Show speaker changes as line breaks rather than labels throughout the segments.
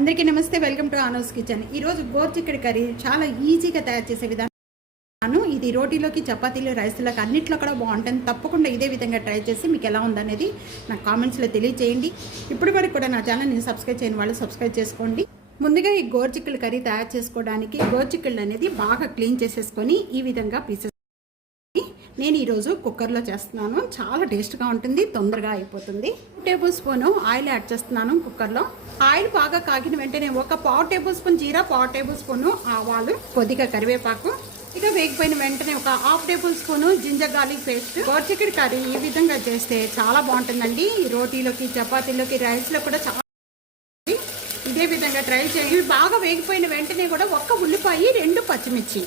అందరికీ నమస్తే welcome to ఆనోస్ kitchen. ఈరోజు గోర్చిక్కడి కర్రీ చాలా ఈజీగా తయారు చేసే విధానం ఇది రోటీలోకి చపాతీలు రైస్లోకి అన్నింటిలో కూడా బాగుంటుంది. తప్పకుండా ఇదే విధంగా ట్రై చేసి మీకు ఎలా ఉందనేది నాకు కామెంట్స్లో తెలియజేయండి ఇప్పటి వరకు కూడా నా ఛానల్ని సబ్స్క్రైబ్ చేయని వాళ్ళు సబ్స్క్రైబ్ చేసుకోండి. ముందుగా ఈ గోర్చిక్కల కర్రీ తయారు చేసుకోవడానికి గోర్చిక్కళ్ళు అనేది బాగా క్లీన్ చేసేసుకొని ఈ విధంగా పీసెస్ నేను ఈరోజు కుక్కర్లో చేస్తున్నాను. చాలా టేస్ట్గా ఉంటుంది తొందరగా అయిపోతుంది. టేబుల్ స్పూన్ ఆయిల్ యాడ్ చేస్తున్నాను కుక్కర్లో. ఆయిల్ బాగా కాగిన వెంటనే ఒక పావు టేబుల్ స్పూన్ జీరా పావు టేబుల్ స్పూన్ ఆవాలు కొద్దిగా కరివేపాకు. ఇక వేగిపోయిన వెంటనే ఒక half tablespoon ginger garlic paste. గోర్చిక్కడి curry ఈ విధంగా చేస్తే చాలా బాగుంటుందండి. రోటీలోకి చపాతీలోకి రైస్లో కూడా చాలా ఇదే విధంగా ట్రై చేయండి బాగా వేగిపోయిన వెంటనే కూడా ఒక్క ఉల్లిపాయ రెండు పచ్చిమిర్చి.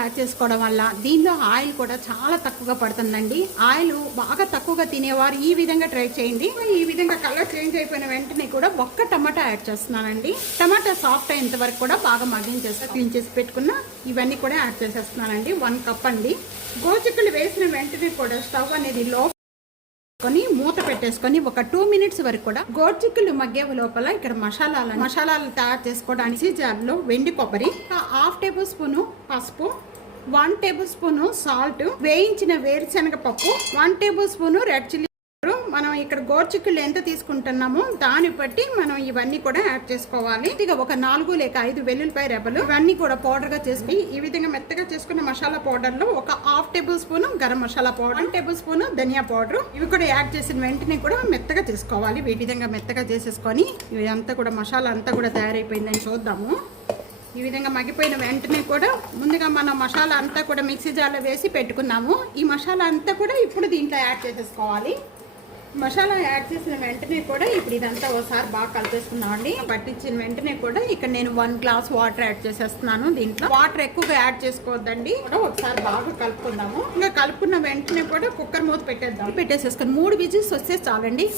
యాడ్ చేసుకోవడం వల్ల దీనిలో ఆయిల్ కూడా చాలా తక్కువగా పడుతుందండి. ఆయిల్ బాగా తక్కువగా తినేవారు ఈ విధంగా ట్రై చేయండి. ఈ విధంగా కలర్ చేంజ్ అయిపోయిన వెంటనే కూడా ఒక్క టమాటా యాడ్ చేస్తున్నానండి. టమాటా సాఫ్ట్ అయ్యేంత వరకు కూడా బాగా మగ్గించేస్తా క్లీన్ చేసి పెట్టుకున్న ఇవన్నీ కూడా యాడ్ చేసేస్తున్నానండి. వన్ కప్ అండి. గోచిక్కలు వేసిన వెంటనే కూడా స్టవ్ అనేది లో కొని మూత పెట్టేసుకొని ఒక టూ మినిట్స్ వరకు కూడా గోర్చిక్కులు మగ్గే లోపల ఇక్కడ మసాలాలు మసాలాలు తయారు చేసుకోవడానికి జార్లో వెండి కొబ్బరి హాఫ్ టేబుల్ స్పూన్ పసుపు వన్ టేబుల్ స్పూన్ సాల్ట్ వేయించిన వేరుశనగ పప్పు one tablespoon red chilli ఇక్కడ గోర్చిక్కులు ఎంత తీసుకుంటున్నామో దాన్ని బట్టి మనం ఇవన్నీ కూడా యాడ్ చేసుకోవాలి. ఇక ఒక నాలుగు లేక ఐదు వెల్లుల్లిపాయ రెబ్బలు. ఇవన్నీ కూడా పౌడర్గా చేసుకుని ఈ విధంగా మెత్తగా చేసుకున్న మసాలా పౌడర్లో ఒక half tablespoon garam masala powder tablespoon dhaniya powder. ఇవి కూడా యాడ్ చేసిన వెంటనే కూడా మెత్తగా చేసుకోవాలి. ఈ విధంగా మెత్తగా చేసేసుకొని ఇదంతా కూడా మసాలా అంతా కూడా తయారైపోయిందని చూద్దాము. ఈ విధంగా మగ్గిపోయిన వెంటనే కూడా ముందుగా మనం మసాలా అంతా కూడా మిక్సీ జార్లో వేసి పెట్టుకున్నాము. ఈ మసాలా అంతా కూడా ఇప్పుడు దీంట్లో యాడ్ చేసేసుకోవాలి. మసాలా యాడ్ చేసిన వెంటనే కూడా ఇప్పుడు ఇదంతా ఒకసారి బాగా కలిపేసుకున్నామండి పట్టించిన వెంటనే కూడా ఇక్కడ నేను వన్ గ్లాస్ వాటర్ యాడ్ చేసేస్తున్నాను దీంట్లో. వాటర్ ఎక్కువగా యాడ్ చేసుకోవద్దండి. కూడా ఒకసారి బాగా కలుపుకుందాము. ఇంకా కలుపుకున్న వెంటనే కూడా కుక్కర్ మూత పెట్టేద్దాం. పెట్టేసేసుకొని మూడు విజిల్స్ వస్తే చాలండి.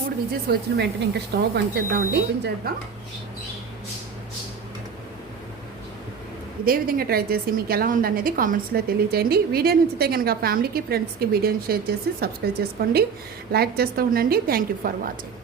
మూడు విజిల్స్ వచ్చిన వెంటనే ఇంకా స్టవ్ పనిచేద్దామండి చేద్దామండి. చేద్దాం. ఇదే విధంగా ట్రై చేసి మీకు ఎలా ఉందనేది కామెంట్స్లో తెలియజేయండి. వీడియో నచ్చితే కనుక ఫ్యామిలీకి ఫ్రెండ్స్కి వీడియోని షేర్ చేసి సబ్స్క్రైబ్ చేసుకోండి. లైక్ చేస్తూ ఉండండి. Thank you for watching